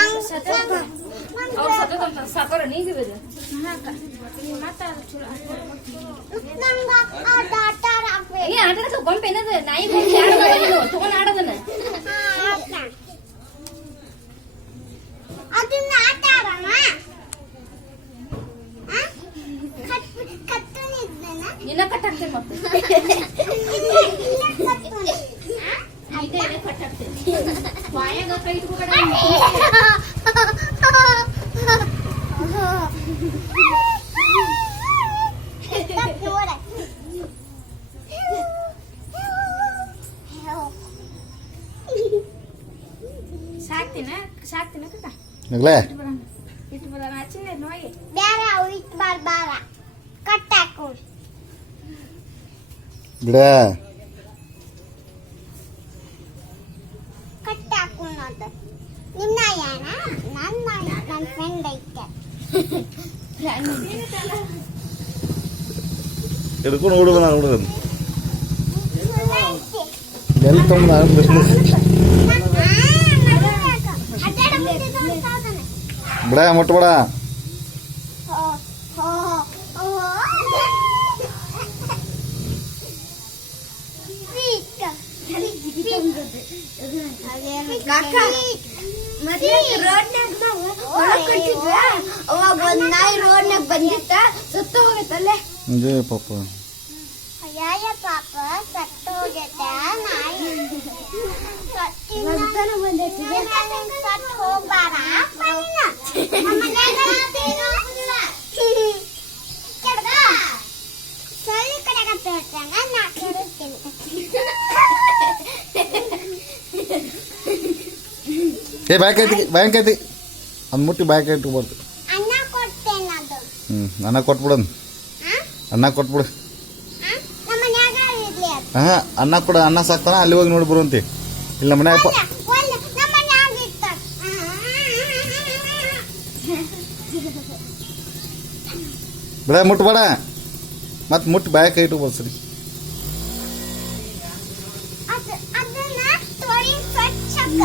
ಅವ್ರು ಸತ್ತಂತ ಸಾಕೋರ ನೀಗಿರೋದು ಆಟ ಗೊಂಬೆ ಏನದು ನಾಯಿ ತಗೊಂಡ್ ಆಡೋದನ್ನ ಅದನ್ನ ಆಟ ಆಡೋಣ ನಿನ್ನ ಕಟ್ಟಾಕ್ತೇನೆ ಮತ್ತೆ ಕಟ್ಟಾಕ್ತೇನೆ ಬಾಯಾಗ ಕೈ ಇಟ್ಕೋಬೇಡ ಸಾಕ್ತಿನ ಕಟ್ಟ ಇಟ್ಟು ಬರೋಣ ಆಚೆ ನೋಡಿ ಬೇರೆ ಅವು ಇಟ್ಟು ಬಾರ ಕಟ್ಟಾಕು ಬಿಡ ಕಟ್ಟಾಕು ನೋಡು ನಿಮ್ಮ ನಾಯನ ನನ್ನ ಫ್ರೆಂಡ್ ಐತೆ ಹಿಡ್ಕೊಂಡು ಹುಡುಗನ ಹುಡುಗನ್ ಎಲ್ಲಿ ತಮ್ಮ ಬಿಡ ಮುಟ್ಬೇಡ ಅವಾಗ ಒಂದ್ ನಾಯಿ ರೋಡ್ನಾಗ ಬಂದಿತ್ತ ಸತ್ತು ಹೋಗೈತಲ್ಲೇ ಪಾಪ ಅಯ್ಯ ಪಾಪ ಸತ್ತು ಹೋಗೈತೆ ನಾಯಿ ಸತ್ತು ಹೋಗ್ಬಾರ ಸೊಳ್ಳಿ ಕಡೆಗಂತ ಹೇಳ್ತಾನ ನಾ ಕೇಳಿಸ್ತೀನಿ ಏ ಬಾಯಂಕೈತಿ ಅಂದ್ ಮುಟ್ಟಿ ಬಾಯಂಕೈತಿ ಬರ್ತು ಅನ್ನ ಕೊಡ್ತೇನೆ ಅದು ಅನ್ನ ಕೊಟ್ಬಿಡನ್ ಅನ್ನ ಕೊಟ್ಬಿಡು ನಮ್ಮ ಮನ್ಯಾಗ ಇರ್ಲಿ ಅದು ಹಾ ಅನ್ನ ಕೊಡ ಅನ್ನ ಸಾಕ್ತಾನ ಅಲ್ಲಿ ಹೋಗಿ ನೋಡಿ ಬರುವಂತಿ ಇಲ್ಲ ಮನ್ಯಾಗ ನಮ್ಮ ಮನ್ಯಾಗ ಇತ್ತ ಬಿಡ ಮುಟ್ಬೇಡ ಮತ್ ಮುಟ್ಟಿ ಬಾಯಕೈ ಇಟ್ಟು ಬರ್ಸರಿ ಅದನ್ನ ತೊಳಿ ಸ್ವಚ್ಛ ಇಲ್ಲ